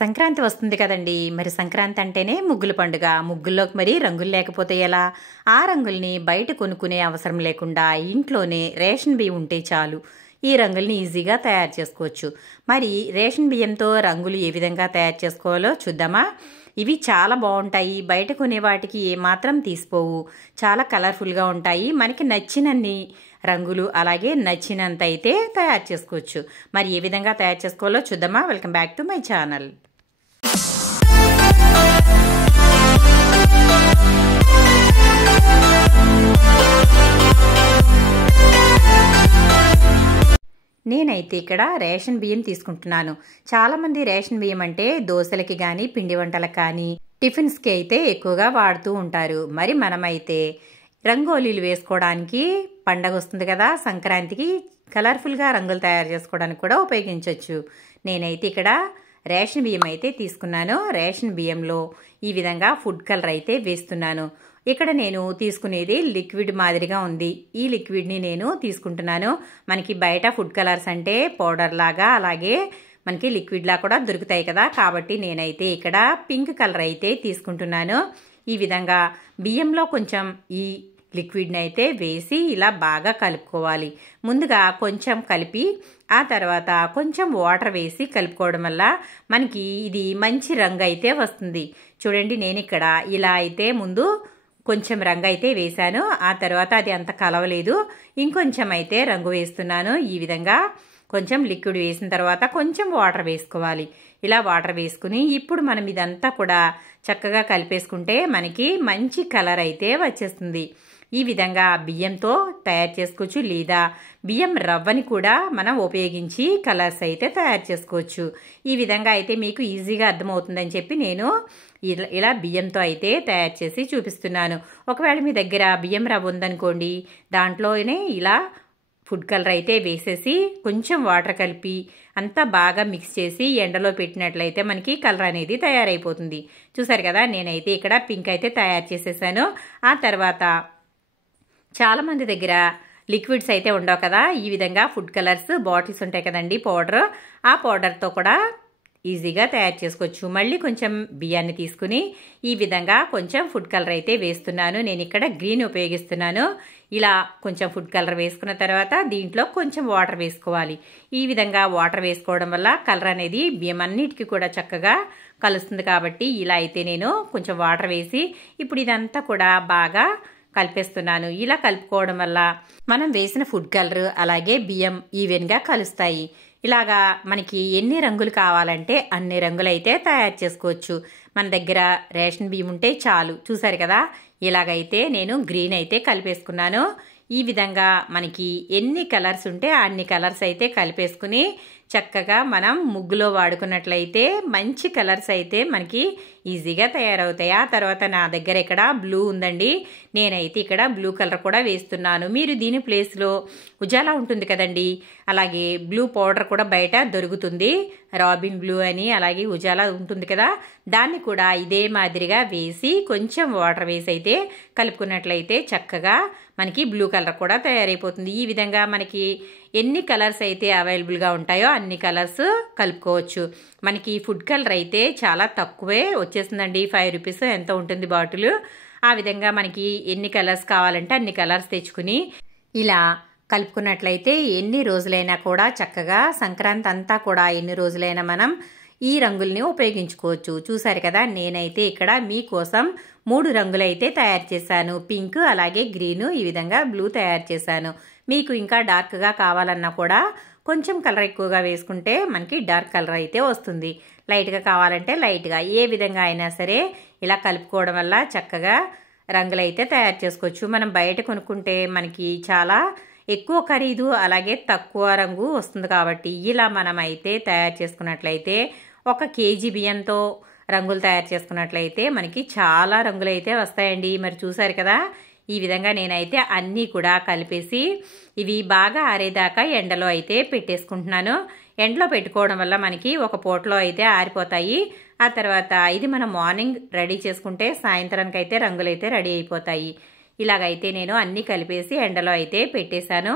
సంక్రాంతి వస్తుంది కదండి. మరి సంక్రాంతి అంటేనే ముగ్గుల పండుగ. ముగ్గుల్లోకి మరి రంగులు లేకపోతే ఎలా? ఆ రంగుల్ని బయట కొనుక్కునే అవసరం లేకుండా ఇంట్లోనే రేషన్ బియ్యం ఉంటే చాలు ఈ రంగుల్ని ఈజీగా తయారు చేసుకోవచ్చు. మరి రేషన్ బియ్యంతో రంగులు ఏ విధంగా తయారు చేసుకోవాలో చూద్దామా? ఇవి చాలా బాగుంటాయి. బయట కొనే వాటికి ఏమాత్రం తీసిపోవు. చాలా కలర్ఫుల్గా ఉంటాయి. మనకి నచ్చినన్ని రంగులు అలాగే నచ్చినంత అయితే తయారు చేసుకోవచ్చు. మరి ఏ విధంగా తయారు చేసుకోవాలో చూద్దామా? Welcome back to my channel. నేనైతే ఇక్కడ రేషన్ బియ్యం తీసుకుంటున్నాను. చాలామంది రేషన్ బియ్యం అంటే దోశలకి కానీ పిండి వంటలకు కానీ టిఫిన్స్కి అయితే ఎక్కువగా వాడుతూ ఉంటారు. మరి మనమైతే రంగోలీలు వేసుకోవడానికి పండగ వస్తుంది కదా, సంక్రాంతికి కలర్ఫుల్గా రంగులు తయారు చేసుకోవడానికి కూడా ఉపయోగించవచ్చు. నేనైతే ఇక్కడ రేషన్ బియ్యం అయితే తీసుకున్నాను. రేషన్ బియ్యంలో ఈ విధంగా ఫుడ్ కలర్ అయితే వేస్తున్నాను. ఇక్కడ నేను తీసుకునేది లిక్విడ్ మాదిరిగా ఉంది. ఈ లిక్విడ్ని నేను తీసుకుంటున్నాను. మనకి బయట ఫుడ్ కలర్స్ అంటే పౌడర్ లాగా అలాగే మనకి లిక్విడ్లా కూడా దొరుకుతాయి కదా, కాబట్టి నేనైతే ఇక్కడ పింక్ కలర్ అయితే తీసుకుంటున్నాను. ఈ విధంగా బియ్యంలో కొంచెం ఈ లిక్విడ్ని అయితే వేసి ఇలా బాగా కలుపుకోవాలి. ముందుగా కొంచెం కలిపి ఆ తర్వాత కొంచెం వాటర్ వేసి కలుపుకోవడం వల్ల మనకి ఇది మంచి రంగు అయితే వస్తుంది. చూడండి, నేను ఇక్కడ ఇలా అయితే ముందు కొంచెం రంగు అయితే వేశాను. ఆ తర్వాత అది అంత కలవలేదు. ఇంకొంచెం అయితే రంగు వేస్తున్నాను. ఈ విధంగా కొంచెం లిక్విడ్ వేసిన తర్వాత కొంచెం వాటర్ వేసుకోవాలి. ఇలా వాటర్ వేసుకుని ఇప్పుడు మనం ఇదంతా కూడా చక్కగా కలిపేసుకుంటే మనకి మంచి కలర్ అయితే వచ్చేస్తుంది. ఈ విధంగా బియ్యంతో తయారు చేసుకోవచ్చు, లేదా బియ్యం రవ్వని కూడా మనం ఉపయోగించి కలర్స్ అయితే తయారు చేసుకోవచ్చు. ఈ విధంగా అయితే మీకు ఈజీగా అర్థమవుతుందని చెప్పి నేను ఇలా బియ్యంతో అయితే తయారు చేసి చూపిస్తున్నాను. ఒకవేళ మీ దగ్గర బియ్యం రవ్వ ఉందనుకోండి, దాంట్లోనే ఇలా ఫుడ్ కలర్ అయితే వేసేసి కొంచెం వాటర్ కలిపి అంతా బాగా మిక్స్ చేసి ఎండలో పెట్టినట్లయితే మనకి కలర్ అనేది తయారైపోతుంది. చూసారు కదా, నేనైతే ఇక్కడ పింక్ అయితే తయారు చేసేసాను. ఆ తర్వాత చాలామంది దగ్గర లిక్విడ్స్ అయితే ఉండవు కదా, ఈ విధంగా ఫుడ్ కలర్స్ బాటిల్స్ ఉంటాయి కదండి, పౌడర్, ఆ పౌడర్తో కూడా ఈజీగా తయారు చేసుకోవచ్చు. మళ్ళీ కొంచెం బియ్యాన్ని తీసుకుని ఈ విధంగా కొంచెం ఫుడ్ కలర్ అయితే వేస్తున్నాను. నేను ఇక్కడ గ్రీన్ ఉపయోగిస్తున్నాను. ఇలా కొంచెం ఫుడ్ కలర్ వేసుకున్న తర్వాత దీంట్లో కొంచెం వాటర్ వేసుకోవాలి. ఈ విధంగా వాటర్ వేసుకోవడం వల్ల కలర్ అనేది బియ్యం అన్నిటికీ కూడా చక్కగా కలుస్తుంది. కాబట్టి ఇలా అయితే నేను కొంచెం వాటర్ వేసి ఇప్పుడు ఇదంతా కూడా బాగా కలిపేస్తున్నాను. ఇలా కలుపుకోవడం వల్ల మనం వేసిన ఫుడ్ కలర్ అలాగే బియ్యం ఈవెన్గా కలుస్తాయి. ఇలాగా మనకి ఎన్ని రంగులు కావాలంటే అన్ని రంగులు అయితే తయారు చేసుకోవచ్చు. మన దగ్గర రేషన్ బియ్యం ఉంటే చాలు. చూసారు కదా, ఇలాగైతే నేను గ్రీన్ అయితే కలిపేసుకున్నాను. ఈ విధంగా మనకి ఎన్ని కలర్స్ ఉంటే అన్ని కలర్స్ అయితే కలిపేసుకుని చక్కగా మనం ముగ్గులో వాడుకున్నట్లయితే మంచి కలర్స్ అయితే మనకి ఈజీగా తయారవుతాయి. ఆ తర్వాత నా దగ్గర ఇక్కడ బ్లూ ఉందండి. నేనైతే ఇక్కడ బ్లూ కలర్ కూడా వేస్తున్నాను. మీరు దీని ప్లేస్లో ఉజాలా ఉంటుంది కదండి, అలాగే బ్లూ పౌడర్ కూడా బయట దొరుకుతుంది. రాబిన్ బ్లూ అని అలాగే ఉజాలా ఉంటుంది కదా, దాన్ని కూడా ఇదే మాదిరిగా వేసి కొంచెం వాటర్ వేసి అయితే కలుపుకున్నట్లయితే చక్కగా మనకి బ్లూ కలర్ కూడా తయారైపోతుంది. ఈ విధంగా మనకి ఎన్ని కలర్స్ అయితే అవైలబుల్గా ఉంటాయో అన్ని కలర్స్ కలుపుకోవచ్చు. మనకి ఫుడ్ కలర్ అయితే చాలా తక్కువే వచ్చేస్తుందండి. 5 రూపీస్ ఎంత ఉంటుంది బాటిల్. ఆ విధంగా మనకి ఎన్ని కలర్స్ కావాలంటే అన్ని కలర్స్ తెచ్చుకుని ఇలా కలుపుకున్నట్లయితే ఎన్ని రోజులైనా కూడా చక్కగా సంక్రాంతి అంతా కూడా ఎన్ని రోజులైనా మనం ఈ రంగుల్ని ఉపయోగించుకోవచ్చు. చూసారు కదా, నేనైతే ఇక్కడ మీకోసం 3 రంగులైతే తయారు చేశాను. పింక్ అలాగే గ్రీను, ఈ విధంగా బ్లూ తయారు చేశాను. మీకు ఇంకా డార్క్గా కావాలన్నా కూడా కొంచెం కలర్ ఎక్కువగా వేసుకుంటే మనకి డార్క్ కలర్ అయితే వస్తుంది. లైట్గా కావాలంటే లైట్గా, ఏ విధంగా అయినా సరే ఇలా కలుపుకోవడం వల్ల చక్కగా రంగులు అయితే తయారు చేసుకోవచ్చు. మనం బయట కొనుక్కుంటే మనకి చాలా ఎక్కువ ఖరీదు అలాగే తక్కువ రంగు వస్తుంది. కాబట్టి ఇలా మనం అయితే తయారు చేసుకున్నట్లయితే 1 కేజీ బియ్యంతో రంగులు తయారు చేసుకున్నట్లయితే మనకి చాలా రంగులు అయితే వస్తాయండి. మరి చూసారు కదా, ఈ విధంగా నేనైతే అన్నీ కూడా కలిపేసి ఇవి బాగా ఆరేదాకా ఎండలో అయితే పెట్టేసుకుంటున్నాను. ఎండలో పెట్టుకోవడం వల్ల మనకి ఒక పూటలో అయితే ఆరిపోతాయి. ఆ తర్వాత ఇది మనం మార్నింగ్ రెడీ చేసుకుంటే సాయంత్రానికి అయితే రంగులు అయితే రెడీ అయిపోతాయి. ఇలాగైతే నేను అన్నీ కలిపేసి ఎండలో అయితే పెట్టేశాను.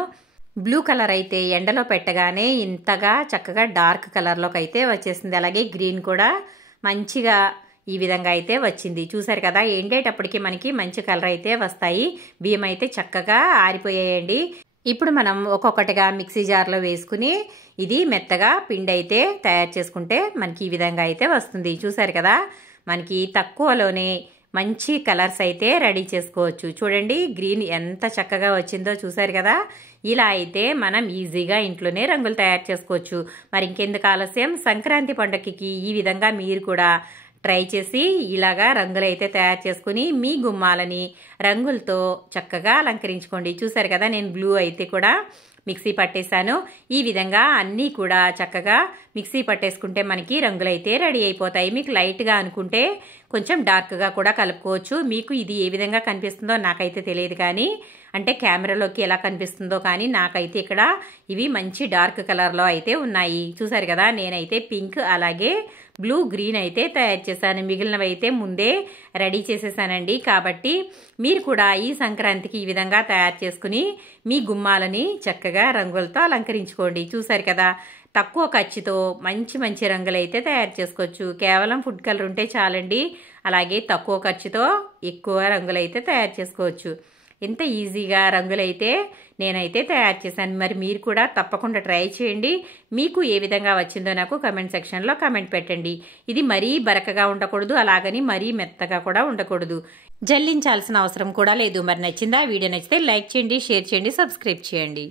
బ్లూ కలర్ అయితే ఎండలో పెట్టగానే ఇంతగా చక్కగా డార్క్ కలర్లోకి అయితే వచ్చేసింది. అలాగే గ్రీన్ కూడా మంచిగా ఈ విధంగా అయితే వచ్చింది. చూసారు కదా, ఎండేటప్పటికి మనకి మంచి కలర్ అయితే వస్తాయి. బియ్యం అయితే చక్కగా ఆరిపోయాయండి. ఇప్పుడు మనం ఒక్కొక్కటిగా మిక్సీ జార్లో వేసుకుని ఇది మెత్తగా పిండి అయితే తయారు చేసుకుంటే మనకి ఈ విధంగా అయితే వస్తుంది. చూసారు కదా, మనకి తక్కువలోనే మంచి కలర్స్ అయితే రెడీ చేసుకోవచ్చు. చూడండి గ్రీన్ ఎంత చక్కగా వచ్చిందో చూసారు కదా. ఇలా అయితే మనం ఈజీగా ఇంట్లోనే రంగులు తయారు చేసుకోవచ్చు. మరి ఇంకెందుకు ఆలస్యం, సంక్రాంతి పండుగకి ఈ విధంగా మీరు కూడా ట్రై చేసి ఇలాగా రంగులు అయితే తయారు చేసుకుని మీ గుమ్మాలని రంగులతో చక్కగా అలంకరించుకోండి. చూసారు కదా, నేను బ్లూ అయితే కూడా మిక్సీ పట్టేశాను. ఈ విధంగా అన్నీ కూడా చక్కగా మిక్సీ పట్టేసుకుంటే మనకి రంగులు అయితే రెడీ అయిపోతాయి. మీకు లైట్గా అనుకుంటే కొంచెం డార్క్గా కూడా కలుపుకోవచ్చు. మీకు ఇది ఏ విధంగా కనిపిస్తుందో నాకైతే తెలియదు, కానీ అంటే కెమెరాలోకి ఎలా కనిపిస్తుందో కానీ నాకైతే ఇక్కడ ఇవి మంచి డార్క్ కలర్లో అయితే ఉన్నాయి. చూసారు కదా, నేనైతే పింక్ అలాగే బ్లూ గ్రీన్ అయితే తయారు చేశాను. మిగిలినవి అయితే ముందే రెడీ చేసేసానండి. కాబట్టి మీరు కూడా ఈ సంక్రాంతికి ఈ విధంగా తయారు చేసుకుని మీ గుమ్మాలని చక్కగా రంగులతో అలంకరించుకోండి. చూసారు కదా, తక్కువ ఖర్చుతో మంచి మంచి రంగులు అయితే తయారు చేసుకోవచ్చు. కేవలం ఫుడ్ కలర్ ఉంటే చాలండి. అలాగే తక్కువ ఖర్చుతో ఎక్కువ రంగులు అయితే తయారు చేసుకోవచ్చు. ఎంత ఈజీగా రంగులైతే నేనైతే తయారు చేశాను. మరి మీరు కూడా తప్పకుండా ట్రై చేయండి. మీకు ఏ విధంగా వచ్చిందో నాకు కమెంట్ సెక్షన్లో కమెంట్ పెట్టండి. ఇది మరీ బరకగా ఉండకూడదు, అలాగని మరీ మెత్తగా కూడా ఉండకూడదు. జల్లించాల్సిన అవసరం కూడా లేదు. మరి నచ్చిందా? వీడియో నచ్చితే లైక్ చేయండి, షేర్ చేయండి, సబ్స్క్రైబ్ చేయండి.